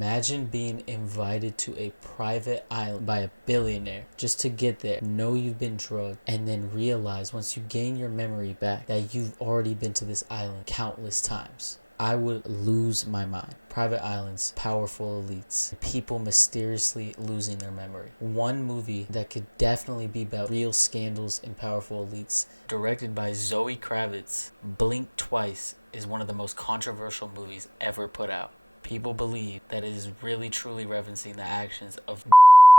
Imagine being invited to a private island by a billionaire just to get there, know you've been drugged, and then realize once you gain your memory back that you've already been to this island countless times. I would lose my mind. Private islands, powerful elites, people mysteriously losing their memory. One movie that could definitely be about real scandals and powerful elites, directed by Zoe Kravitz, Blink Twice, is one of the most controversial movies ever put out. People believe that it is really truly referencing the actions of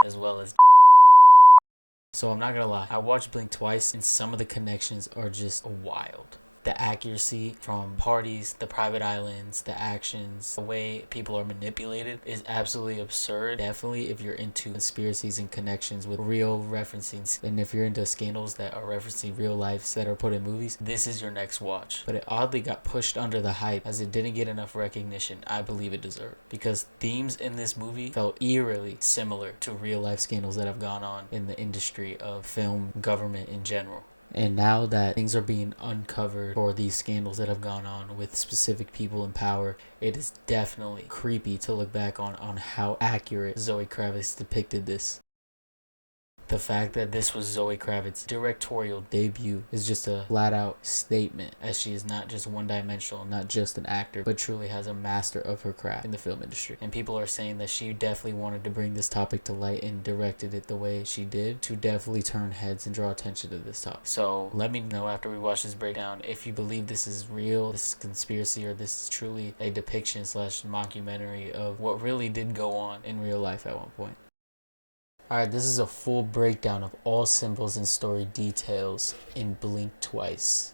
as well as. So I'm not gonna lie, I watched Blink twice and some of the connections are just wild. The accuracy from parties, the private islands, the actions, the way people are manipulated is absolutely absurd. Definitely if you're into conspiracies and connections with real referencing, and if you're into scandals that are referencing real lives that are put in movies, this is your next watch. But it oddly got pushed under the hype as it didn't get enough recognition I believe it deserved, because themes in this movie felt eerily similar to real life scandals that have gone on in the industry of film, government in general. And now that things are being uncovered for these scandals that have gone on with specific people in power, it is definitely creepy to look back on how accurate Zoe Kravitz depicted this. The fact that this was Zoe Kravitz's directorial debut is just a flat out statement, as she is not just one-dimensional, not just an actor, but truly has a master of her craft in the film industry. And people are saying that she definitely wanted to bring this topic to light and directed it the way she did to definitely turn heads and draw attention to this topic. So let me know after we watch this breakdown if you believe this is real, this is conspiracy, or this is truly a depiction / mockumentary of what really did go on in real life at one point. Alright, this is a full breakdown of all symbols and story details in Blink Twice.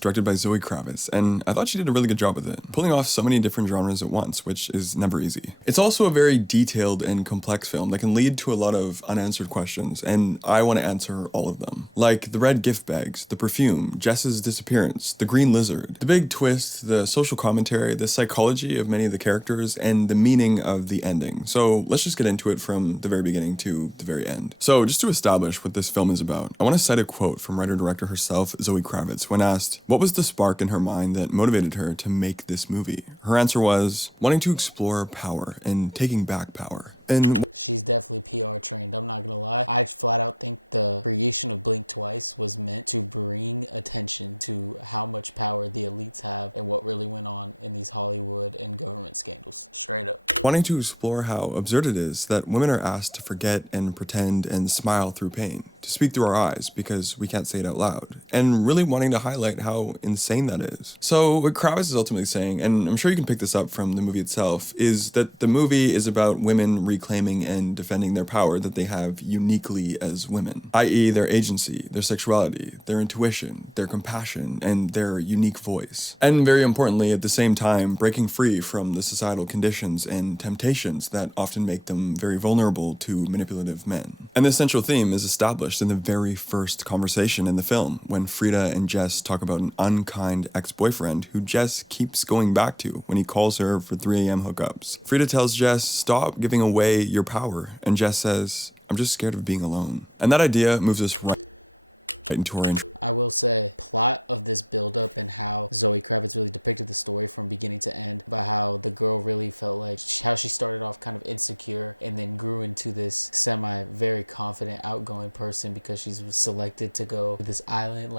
Directed by Zoe Kravitz, and I thought she did a really good job with it, pulling off so many different genres at once, which is never easy. It's also a very detailed and complex film that can lead to a lot of unanswered questions, and I want to answer all of them. Like the red gift bags, the perfume, Jess's disappearance, the green lizard, the big twist, the social commentary, the psychology of many of the characters, and the meaning of the ending. So let's just get into it from the very beginning to the very end. So just to establish what this film is about, I want to cite a quote from writer-director herself, Zoe Kravitz, when asked what was the spark in her mind that motivated her to make this movie. Her answer was wanting to explore power and taking back power. And she's definitely PR trained, I'm not gonna lie. I flat out think the creation of Blink Twice was meant to bring attention to how much power the elites have and what really went on in these Hollywood and government scandals. Straight up. Wanting to explore how absurd it is that women are asked to forget and pretend and smile through pain, to speak through our eyes because we can't say it out loud, and really wanting to highlight how insane that is. So what Kravitz is ultimately saying, and I'm sure you can pick this up from the movie itself, is that the movie is about women reclaiming and defending their power that they have uniquely as women, i.e. their agency, their sexuality, their intuition, their compassion, and their unique voice. And very importantly, at the same time, breaking free from the societal conditions and temptations that often make them very vulnerable to manipulative men. And this central theme is established in the very first conversation in the film, when Frida and Jess talk about an unkind ex-boyfriend who Jess keeps going back to when he calls her for 3 a.m. hookups. Frida tells Jess, stop giving away your power, and Jess says, I'm just scared of being alone. And that idea moves us right into our intro. I will say, plot of this build-up and how Zoe Kravitz really depicted the story from beginning to end, about how the girl really felt like how she started off kind of insecure and then grew into this very confident, outgoing person because she was selected to go to this island.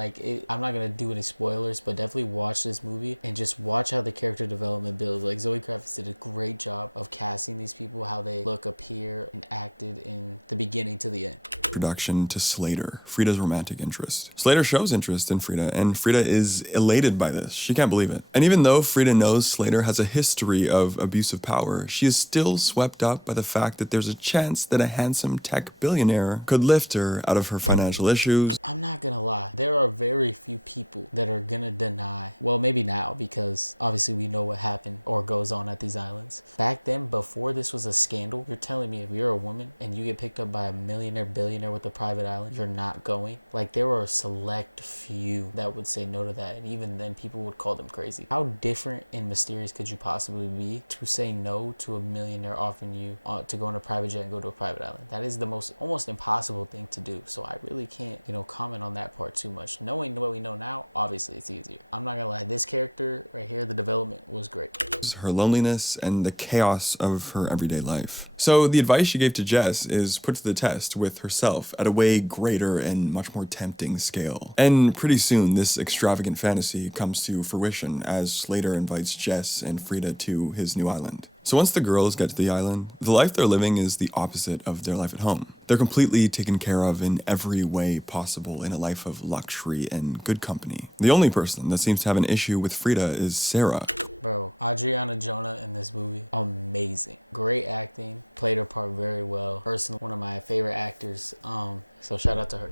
I'm not gonna do any spoilers, but definitely watch this movie and just watch how the character development builds. Like, Zoe Kravitz did a great job of casting these people, how they look, appear, and acted in the beginning to the end. Introduction to Slater, Frida's romantic interest. Slater shows interest in Frida, and Frida is elated by this. She can't believe it. And even though Frida knows Slater has a history of abusive power, she is still swept up by the fact that there's a chance that a handsome tech billionaire could lift her out of her financial issues. I'm not gonna lie, there are very few people that are gonna deny, well, maybe now, because obviously we know what happened or goes on at these islands. Back then, before this was a scandal, you're telling me if you're a woman and you get picked up by a millionaire, billionaire with a private island, you're not going? Like, there there were a select few that would say no to that, and even then people would call them crazy. How different and mysterious could you possibly be to say no to a millionaire offering you to go on a private jet and go to a private island? That is the most almost impossible thing to do. So I really can't, comment on that part too much. Knowing what we know now, obviously it's easier. I'm not gonna lie, this character right here, the development was great. Her loneliness and the chaos of her everyday life. So the advice she gave to Jess is put to the test with herself at a way greater and much more tempting scale. And pretty soon this extravagant fantasy comes to fruition as Slater invites Jess and Frida to his new island. So once the girls get to the island, the life they're living is the opposite of their life at home. They're completely taken care of in every way possible in a life of luxury and good company. The only person that seems to have an issue with Frida is Sarah. Bro, Adriana Jonah in this movie, amazing. Great acting, played her part very well. Personally, one of my favorite actors, so shout out to her.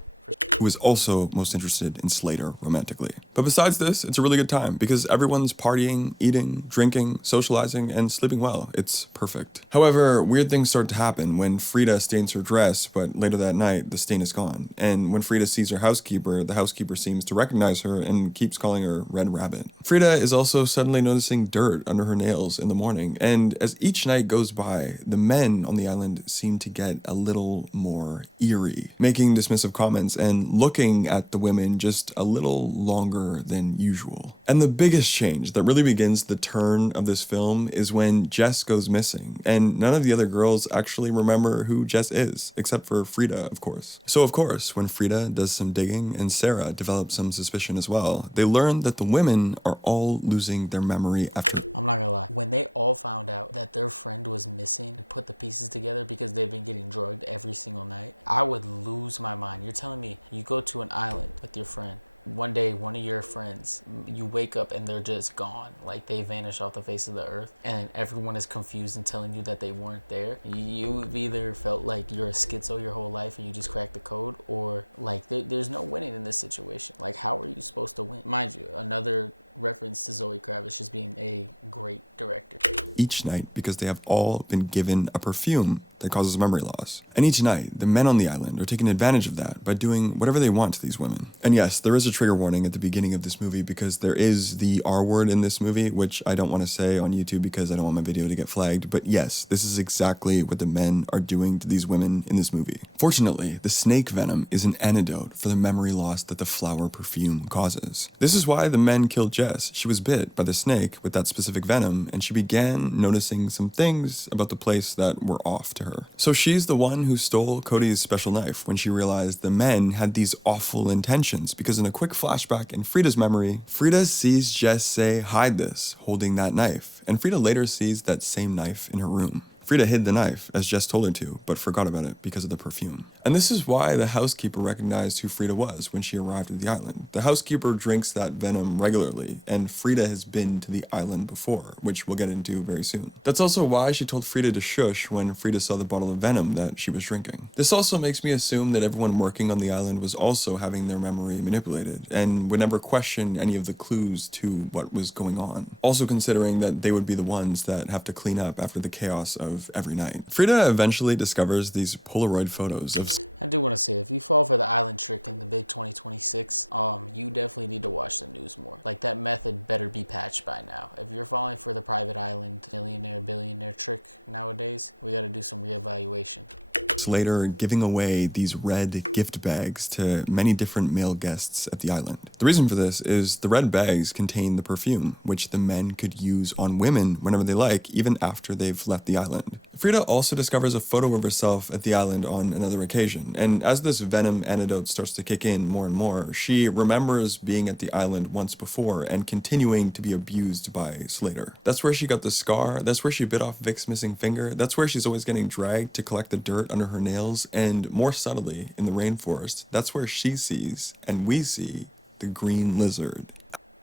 Who is also most interested in Slater romantically. But besides this, it's a really good time because everyone's partying, eating, drinking, socializing, and sleeping well. It's perfect. However, weird things start to happen when Frida stains her dress, but later that night, the stain is gone. And when Frida sees her housekeeper, the housekeeper seems to recognize her and keeps calling her Red Rabbit. Frida is also suddenly noticing dirt under her nails in the morning, and as each night goes by, the men on the island seem to get a little more eerie, making dismissive comments and looking at the women just a little longer than usual. And the biggest change that really begins the turn of this film is when Jess goes missing, and none of the other girls actually remember who Jess is, except for Frida, of course. So of course, when Frida does some digging and Sarah develops some suspicion as well, they learn that the women are all losing their memory after. I'm not gonna lie, when they all found out that their friend was missing and put the pieces together because they've been getting drugged every single night, I would lose my mind. You're telling me you go to an island with your friend. One day, one of your friends, you wake up and they're just gone. Like they vanish off the face of the earth and everyone is confused and telling you that they weren't there. You've either felt like you're a schizo your whole life and you just cracked the code, or like there's no winning in this situation. Like how are you supposed to win? Mind you, another reference to Zoe Kravitz just being a great director. Each night because they have all been given a perfume that causes memory loss. And each night, the men on the island are taking advantage of that by doing whatever they want to these women. And yes, there is a trigger warning at the beginning of this movie because there is the R word in this movie, which I don't want to say on YouTube because I don't want my video to get flagged. But yes, this is exactly what the men are doing to these women in this movie. Fortunately, the snake venom is an antidote for the memory loss that the flower perfume causes. This is why the men killed Jess. She was bit by the snake with that specific venom, and she began noticing some things about the place that were off to her. So she's the one who stole Cody's special knife when she realized the men had these awful intentions, because in a quick flashback in Frida's memory, Frida sees Jess say, "Hide this," holding that knife, and Frida later sees that same knife in her room. Frida hid the knife, as Jess told her to, but forgot about it because of the perfume. And this is why the housekeeper recognized who Frida was when she arrived at the island. The housekeeper drinks that venom regularly, and Frida has been to the island before, which we'll get into very soon. That's also why she told Frida to shush when Frida saw the bottle of venom that she was drinking. This also makes me assume that everyone working on the island was also having their memory manipulated, and would never question any of the clues to what was going on. Also considering that they would be the ones that have to clean up after the chaos of every night. Frida eventually discovers these Polaroid photos of... I do want to say, if you fall for the island trick in the big 2026, you definitely need to watch the news more. Like, that method better be patched by now. If you're falling for the private island millionaire billionaire trick nowadays, we got to do some reevaluation. Later giving away these red gift bags to many different male guests at the island. The reason for this is the red bags contain the perfume, which the men could use on women whenever they like, even after they've left the island. Frida also discovers a photo of herself at the island on another occasion, and as this venom antidote starts to kick in more and more, she remembers being at the island once before and continuing to be abused by Slater. That's where she got the scar, that's where she bit off Vic's missing finger, that's where she's always getting dragged to collect the dirt under her nails, and more subtly, in the rainforest, that's where she sees, and we see, the green lizard.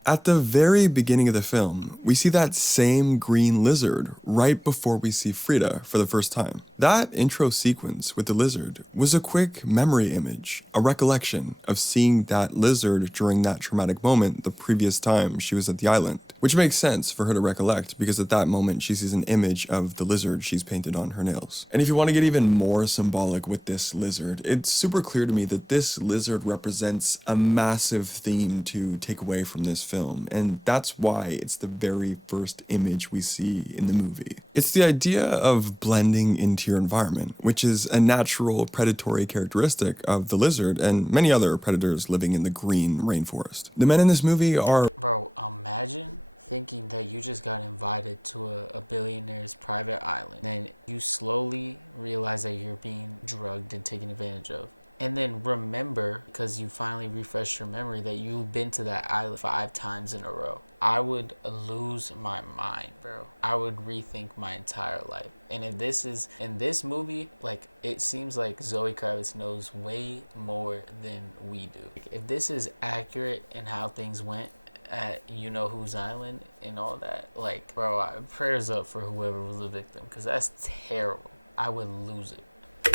At the very beginning of the film, we see that same green lizard right before we see Frida for the first time. That intro sequence with the lizard was a quick memory image, a recollection of seeing that lizard during that traumatic moment the previous time she was at the island, which makes sense for her to recollect because at that moment she sees an image of the lizard she's painted on her nails. And if you want to get even more symbolic with this lizard, it's super clear to me that this lizard represents a massive theme to take away from this film, and that's why it's the very first image we see in the movie. It's the idea of blending into your environment, which is a natural predatory characteristic of the lizard and many other predators living in the green rainforest. The men in this movie are... Bro, imagine thinking that you just got invited to a billionaire's private island, and you slowly realize that you're being drugged and taken advantage of. And then remember, because you finally refreshed your memory, that you've been to that island 5 times in a row. I would lose my mind, bro. I would rethink my entire life. And if this is in this movie, like, it seems like Zoe Kravitz knows way more than we do. If this is accurate in how things went at you know whose island and all that, like, bro, prayers up for whoever was the victim, because that's terrible. I would lose it.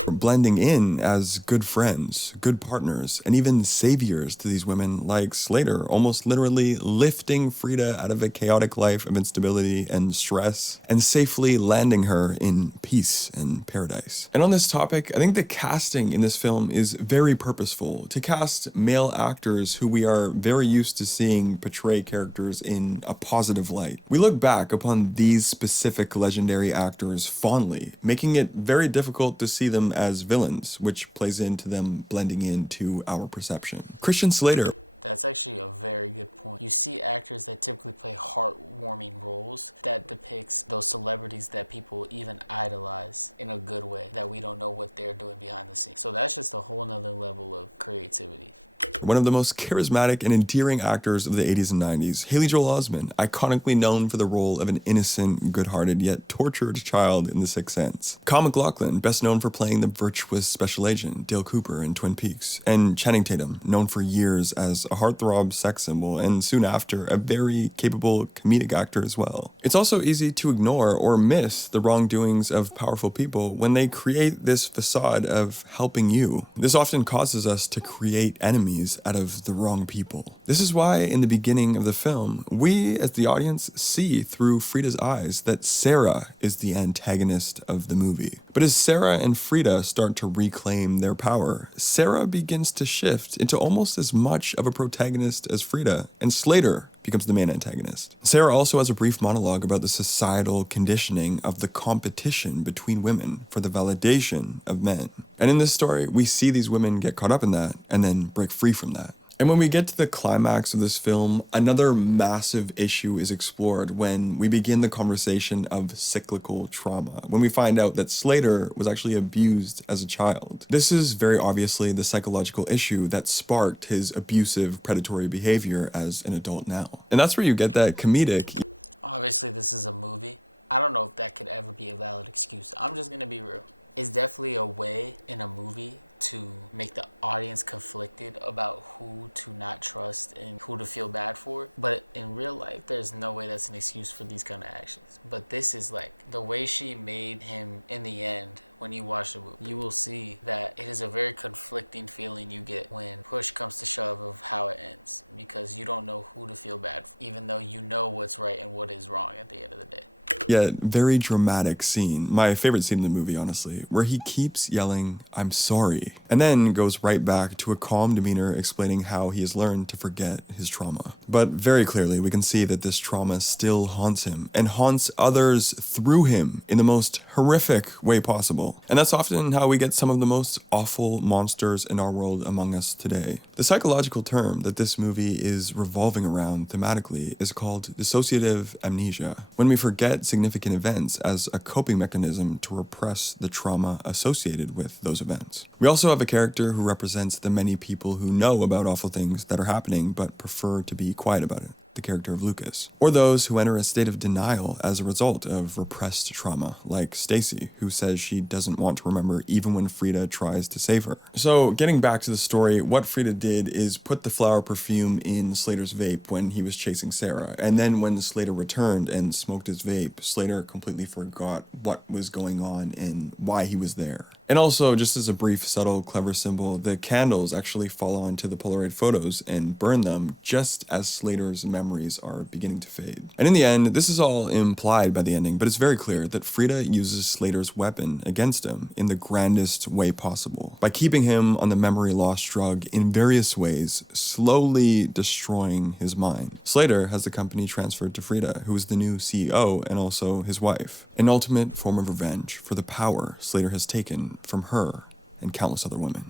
Blending in as good friends, good partners, and even saviors to these women, like Slater, almost literally lifting Frida out of a chaotic life of instability and stress, and safely landing her in peace and paradise. And on this topic, I think the casting in this film is very purposeful, to cast male actors who we are very used to seeing portray characters in a positive light. We look back upon these specific legendary actors fondly, making it very difficult to see them as villains, which plays into them blending into our perception. Christian Slater. That's actually a very good point. You see actors that typically play heartwarming roles that depicts those celebrities that people even idolize in a good way, that we don't know what they're doing behind the scenes. So that's just a whole nother level of creativity. One of the most charismatic and endearing actors of the 80s and 90s, Haley Joel Osment, iconically known for the role of an innocent, good-hearted, yet tortured child in The Sixth Sense. Kyle MacLachlan, best known for playing the virtuous special agent Dale Cooper in Twin Peaks. And Channing Tatum, known for years as a heartthrob sex symbol and soon after a very capable comedic actor as well. It's also easy to ignore or miss the wrongdoings of powerful people when they create this facade of helping you. This often causes us to create enemies out of the wrong people. This is why in the beginning of the film, we as the audience see through Frida's eyes that Sarah is the antagonist of the movie. But as Sarah and Frida start to reclaim their power, Sarah begins to shift into almost as much of a protagonist as Frida, and Slater becomes the main antagonist. Sarah also has a brief monologue about the societal conditioning of the competition between women for the validation of men. And in this story, we see these women get caught up in that and then break free from that. And when we get to the climax of this film, another massive issue is explored when we begin the conversation of cyclical trauma, when we find out that Slater was actually abused as a child. This is very obviously the psychological issue that sparked his abusive, predatory behavior as an adult now. And that's where you get that comedic... Obviously, this is a movie. I don't know if that could ever be a valid excuse. I'm just gonna be real. It's definitely a way in a movie to make the audience conflicted about who to not trust and who to feel bad for. But in real life, there's no way that's an excuse for these kind of actions. But this is like the way she made him in the end. When you watch the movie, you will see that it is a very conflicting feeling you get when push comes to shove of how it ends, because you don't know who to feel bad for, even though you know what's right and what is wrong at the end of the day. Yet very dramatic scene, my favorite scene in the movie, honestly, where he keeps yelling, "I'm sorry," and then goes right back to a calm demeanor explaining how he has learned to forget his trauma. But very clearly, we can see that this trauma still haunts him and haunts others through him in the most horrific way possible. And that's often how we get some of the most awful monsters in our world among us today. The psychological term that this movie is revolving around thematically is called dissociative amnesia, when we forget significant events as a coping mechanism to repress the trauma associated with those events. We also have a character who represents the many people who know about awful things that are happening but prefer to be quiet about it. the character of Lucas, or those who enter a state of denial as a result of repressed trauma, like Stacy, who says she doesn't want to remember even when Frida tries to save her. So getting back to the story, what Frida did is put the flower perfume in Slater's vape when he was chasing Sarah, and then when Slater returned and smoked his vape, Slater completely forgot what was going on and why he was there. And also, just as a brief, subtle, clever symbol, the candles actually fall onto the Polaroid photos and burn them just as Slater's memories are beginning to fade. And in the end, this is all implied by the ending, but it's very clear that Frida uses Slater's weapon against him in the grandest way possible, by keeping him on the memory loss drug in various ways, slowly destroying his mind. Slater has the company transferred to Frida, who is the new CEO and also his wife. An ultimate form of revenge for the power Slater has taken from her and countless other women.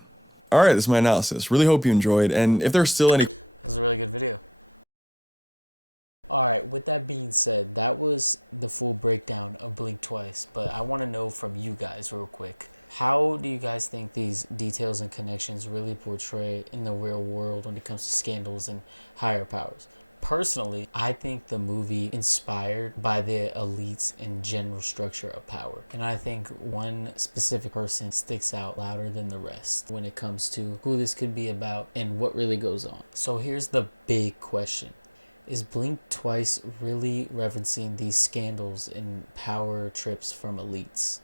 Alright, this is my analysis. Really hope you enjoyed, and if there's still any... That was a really good video. Alright, with that being said, that was the full breakdown of Blink Twice, but I want to know from you guys real quick. How do you guys think these details and connections really portray in the real world when it comes to scandals and higher powers? Personally, I think the movie inspired by the elites and general structure of power. And I think one specific person sticks out louder than the rest when it comes to who this could be about and what really goes on. So here's the big question. Is Blink Twice really referencing these scandals and power trips from elites?